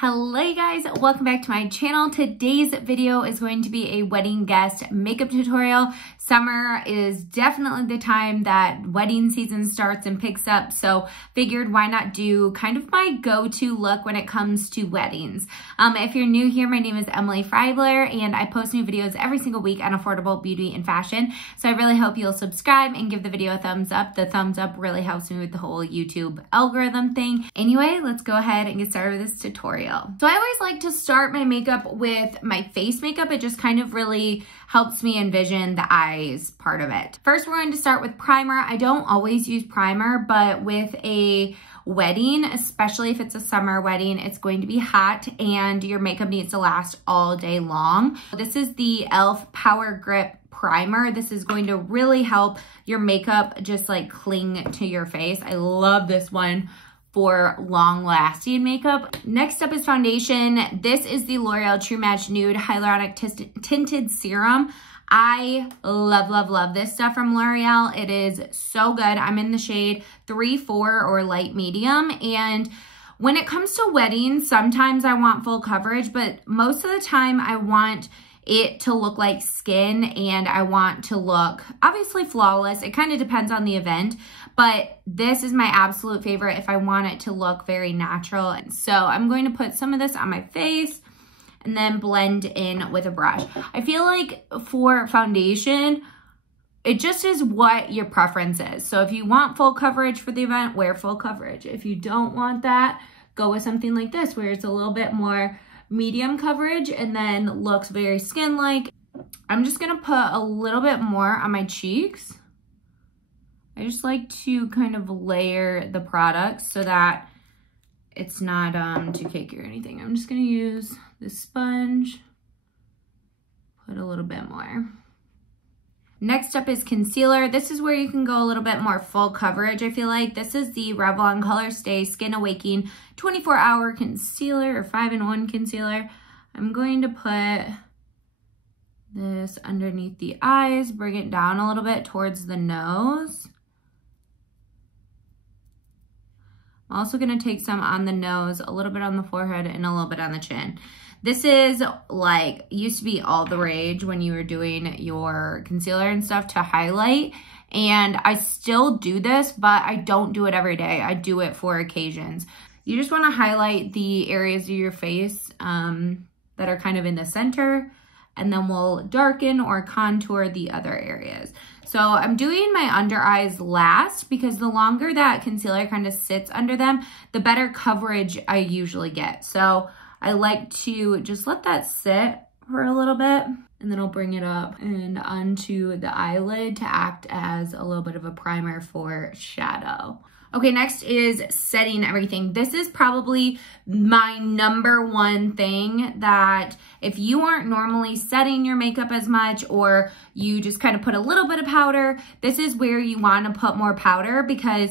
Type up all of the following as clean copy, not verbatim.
Hello you guys, welcome back to my channel. Today's video is going to be a wedding guest makeup tutorial. Summer is definitely the time that wedding season starts and picks up, so figured why not do kind of my go-to look when it comes to weddings. If you're new here, my name is Emily Freybler and I post new videos every single week on affordable beauty and fashion, so I really hope you'll subscribe and give the video a thumbs up. The thumbs up really helps me with the whole YouTube algorithm thing. Anyway, let's go ahead and get started with this tutorial. So I always like to start my makeup with my face makeup. It just kind of really helps me envision the eyes part of it. First, we're going to start with primer. I don't always use primer, but with a wedding, especially if it's a summer wedding, it's going to be hot and your makeup needs to last all day long. This is the e.l.f. Power Grip Primer. This is going to really help your makeup just like cling to your face. I love this one for long-lasting makeup. Next up is foundation. This is the L'Oreal True Match Nude Hyaluronic Tinted Serum. I love this stuff from L'Oreal. It is so good. I'm in the shade 3-4 or light medium, and when it comes to weddings, sometimes I want full coverage, but most of the time I want it to look like skin and I want to look obviously flawless. It kind of depends on the event, but this is my absolute favorite if I want it to look very natural. And so I'm going to put some of this on my face and then blend in with a brush. I feel like for foundation, it just is what your preference is. So if you want full coverage for the event, wear full coverage. If you don't want that, go with something like this where it's a little bit more medium coverage and then looks very skin-like. I'm just gonna put a little bit more on my cheeks. I just like to kind of layer the product so that it's not too cakey or anything. I'm just gonna use this sponge, put a little bit more. Next up is concealer. This is where you can go a little bit more full coverage, I feel like. This is the Revlon Colorstay Skin Awakening 24-Hour Concealer or 5-in-1 Concealer. I'm going to put this underneath the eyes, bring it down a little bit towards the nose. I'm also going to take some on the nose, a little bit on the forehead, and a little bit on the chin. This is like, used to be all the rage when you were doing your concealer and stuff to highlight. And I still do this, but I don't do it every day. I do it for occasions. You just want to highlight the areas of your face that are kind of in the center, and then we'll darken or contour the other areas. So I'm doing my under eyes last because the longer that concealer kind of sits under them, the better coverage I usually get. So I like to just let that sit for a little bit, and then I'll bring it up and onto the eyelid to act as a little bit of a primer for shadow. Okay, next is setting everything. This is probably my #1 thing that if you aren't normally setting your makeup as much, or you just kind of put a little bit of powder, this is where you want to put more powder, because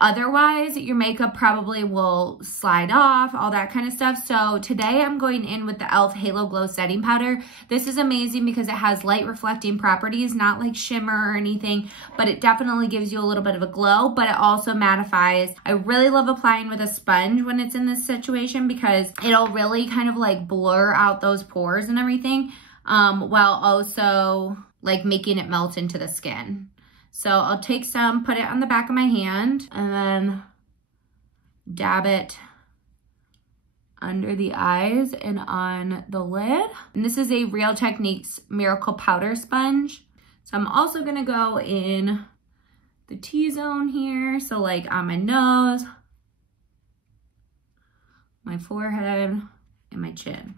otherwise, your makeup probably will slide off, all that kind of stuff. So today I'm going in with the e.l.f. Halo Glow Setting Powder. This is amazing because it has light reflecting properties, not like shimmer or anything, but it definitely gives you a little bit of a glow, but it also mattifies. I really love applying with a sponge when it's in this situation because it'll really kind of like blur out those pores and everything, while also like making it melt into the skin. So I'll take some, put it on the back of my hand, and then dab it under the eyes and on the lid. And this is a Real Techniques Miracle Powder Sponge. So I'm also gonna go in the T-zone here. So like on my nose, my forehead, and my chin.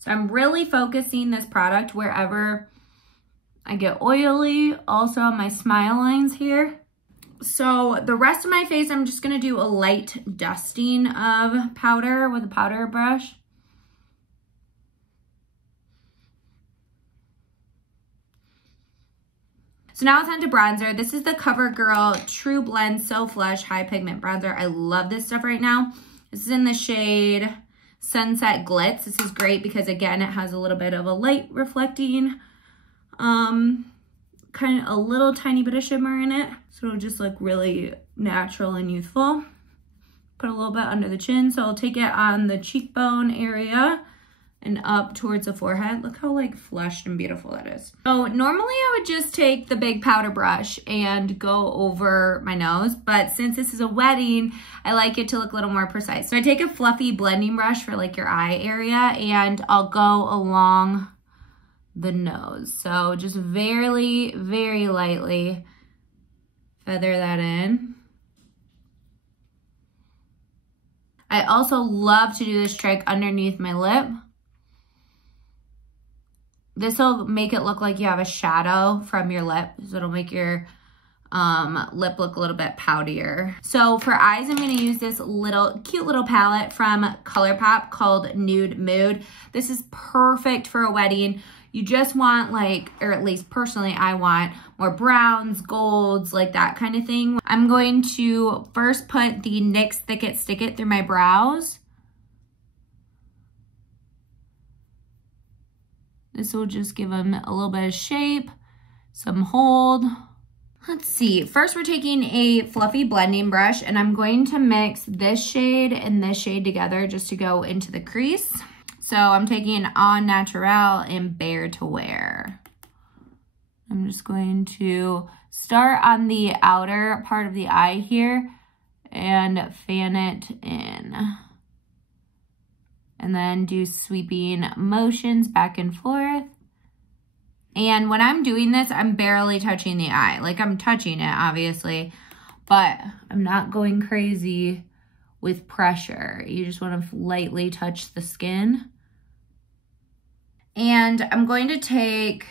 So I'm really focusing this product wherever I get oily, also on my smile lines here. So the rest of my face, I'm just gonna do a light dusting of powder with a powder brush. So now it's on to bronzer. This is the CoverGirl True Blend So Flush High Pigment Bronzer. I love this stuff right now. This is in the shade Sunset Glitz. This is great because again, it has a little bit of a light reflecting kind of a little tiny bit of shimmer in it, so it'll just look really natural and youthful. put a little bit under the chin. So I'll take it on the cheekbone area and up towards the forehead. Look how like flushed and beautiful that is. So normally I would just take the big powder brush and go over my nose, but since this is a wedding, I like it to look a little more precise. So I take a fluffy blending brush for like your eye area and I'll go along the nose. So just very, very lightly feather that in. I also love to do this trick underneath my lip. This will make it look like you have a shadow from your lip. So it'll make your lip look a little bit poutier. So for eyes, I'm going to use this cute little palette from ColourPop called Nude Mood. This is perfect for a wedding. You just want like, or at least personally, I want more browns, golds, like that kind of thing. I'm going to first put the NYX Thick It Stick It through my brows. This will just give them a little bit of shape, some hold. Let's see, first we're taking a fluffy blending brush and I'm going to mix this shade and this shade together just to go into the crease. So I'm taking Au Naturel and Bare to Wear. I'm just going to start on the outer part of the eye here and fan it in. And then do sweeping motions back and forth. And when I'm doing this, I'm barely touching the eye. Like I'm touching it, obviously, but I'm not going crazy with pressure. You just want to lightly touch the skin. And I'm going to take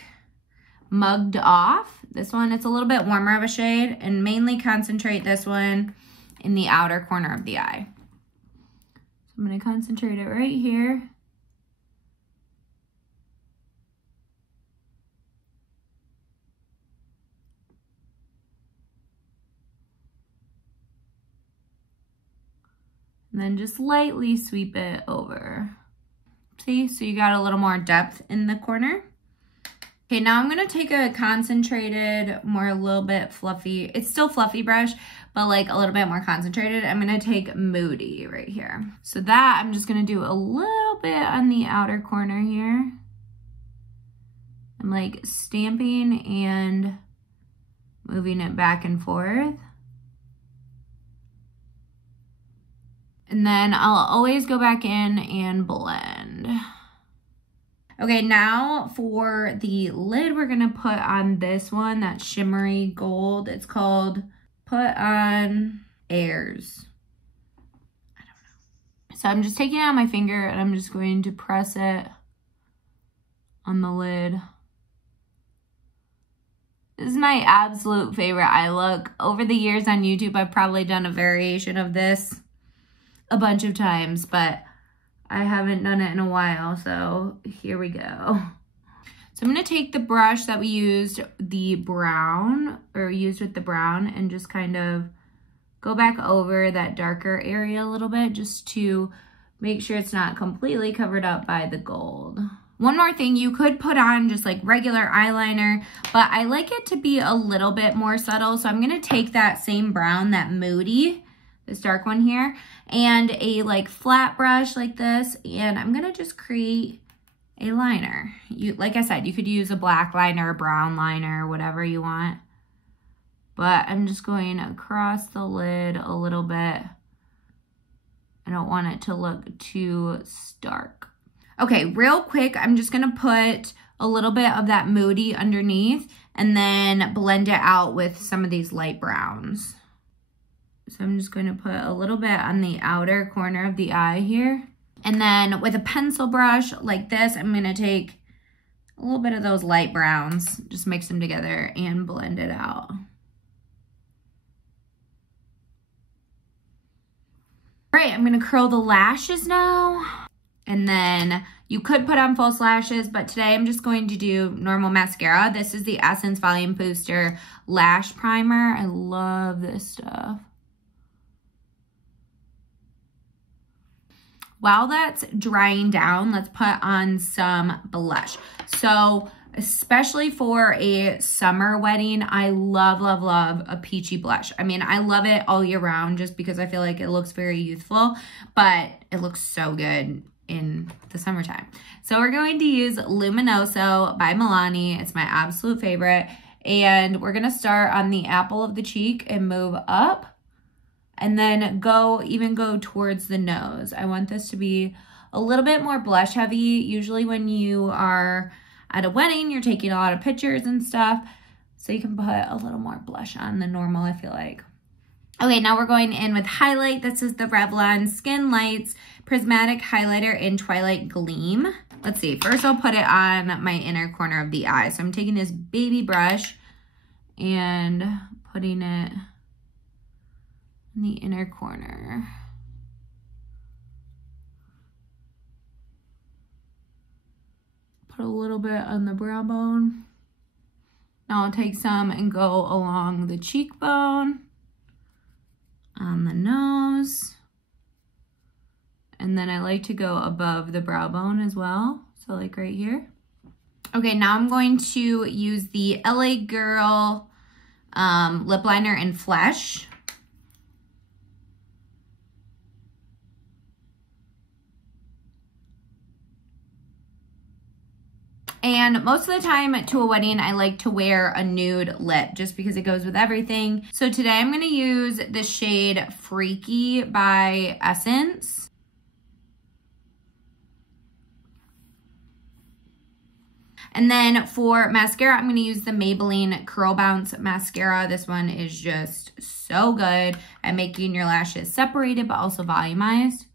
Mugged Off. This one, it's a little bit warmer of a shade, and mainly concentrate this one in the outer corner of the eye. I'm going to concentrate it right here. And then just lightly sweep it over. See, so you got a little more depth in the corner. Okay, now I'm going to take a concentrated, a little bit fluffy, it's still fluffy brush, but like a little bit more concentrated. I'm going to take Moody right here. So that I'm just going to do a little bit on the outer corner here. I'm like stamping and moving it back and forth. And then I'll always go back in and blend. Okay, now for the lid, we're gonna put on this one, that shimmery gold. It's called Put On Airs. I don't know. So I'm just taking it on my finger and I'm just going to press it on the lid. This is my absolute favorite eye look. Over the years on YouTube, I've probably done a variation of this a bunch of times, but I haven't done it in a while, so here we go. So I'm going to take the brush that we used with the brown, and just kind of go back over that darker area a little bit just to make sure it's not completely covered up by the gold. One more thing, you could put on just like regular eyeliner, but I like it to be a little bit more subtle, so I'm going to take that same brown, that Moody, this dark one here, and a like flat brush like this, and I'm gonna just create a liner. Like I said, you could use a black liner, a brown liner, whatever you want. But I'm just going across the lid a little bit. I don't want it to look too stark. Okay, real quick, I'm just gonna put a little bit of that Moody underneath and then blend it out with some of these light browns. So I'm just going to put a little bit on the outer corner of the eye here. And then with a pencil brush like this, I'm going to take a little bit of those light browns, just mix them together and blend it out. All right, I'm going to curl the lashes now. And then you could put on false lashes, but today I'm just going to do normal mascara. This is the Essence Volume Booster Lash Primer. I love this stuff. While that's drying down, let's put on some blush. So especially for a summer wedding. I love, love, love a peachy blush. I mean, I love it all year round just because I feel like it looks very youthful, but it looks so good in the summertime. So we're going to use Luminoso by Milani. It's my absolute favorite. And we're gonna start on the apple of the cheek and move up and then even go towards the nose. I want this to be a little bit more blush heavy. Usually when you are at a wedding, you're taking a lot of pictures and stuff, so you can put a little more blush on than normal, I feel like. Okay, now we're going in with highlight. This is the Revlon Skin Lights Prismatic Highlighter in Twilight Gleam. Let's see, first I'll put it on my inner corner of the eye. So I'm taking this baby brush and putting it in the inner corner. Put a little bit on the brow bone. Now I'll take some and go along the cheekbone, on the nose, and then I like to go above the brow bone as well, so like right here. Okay, now I'm going to use the LA Girl lip liner in Flesh. And most of the time to a wedding, I like to wear a nude lip just because it goes with everything. So today I'm gonna use the shade Freaky by Essence. And then for mascara, I'm gonna use the Maybelline Curl Bounce Mascara. This one is just so good at making your lashes separated but also volumized.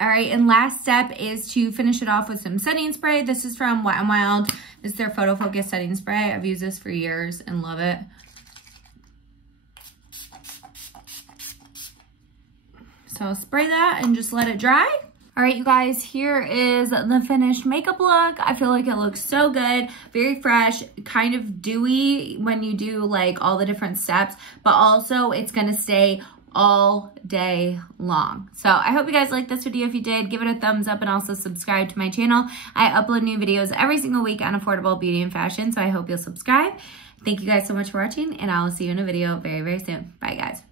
All right, and last step is to finish it off with some setting spray. This is from Wet n Wild. This is their Photo Focus setting spray. I've used this for years and love it. So I'll spray that and just let it dry. All right, you guys, here is the finished makeup look. I feel like it looks so good, very fresh, kind of dewy when you do like all the different steps, but also it's gonna stay all day long. So I hope you guys liked this video. If you did, give it a thumbs up and also subscribe to my channel. I upload new videos every single week on affordable beauty and fashion, so I hope you'll subscribe. Thank you guys so much for watching, and I will see you in a video very, very soon. Bye, guys.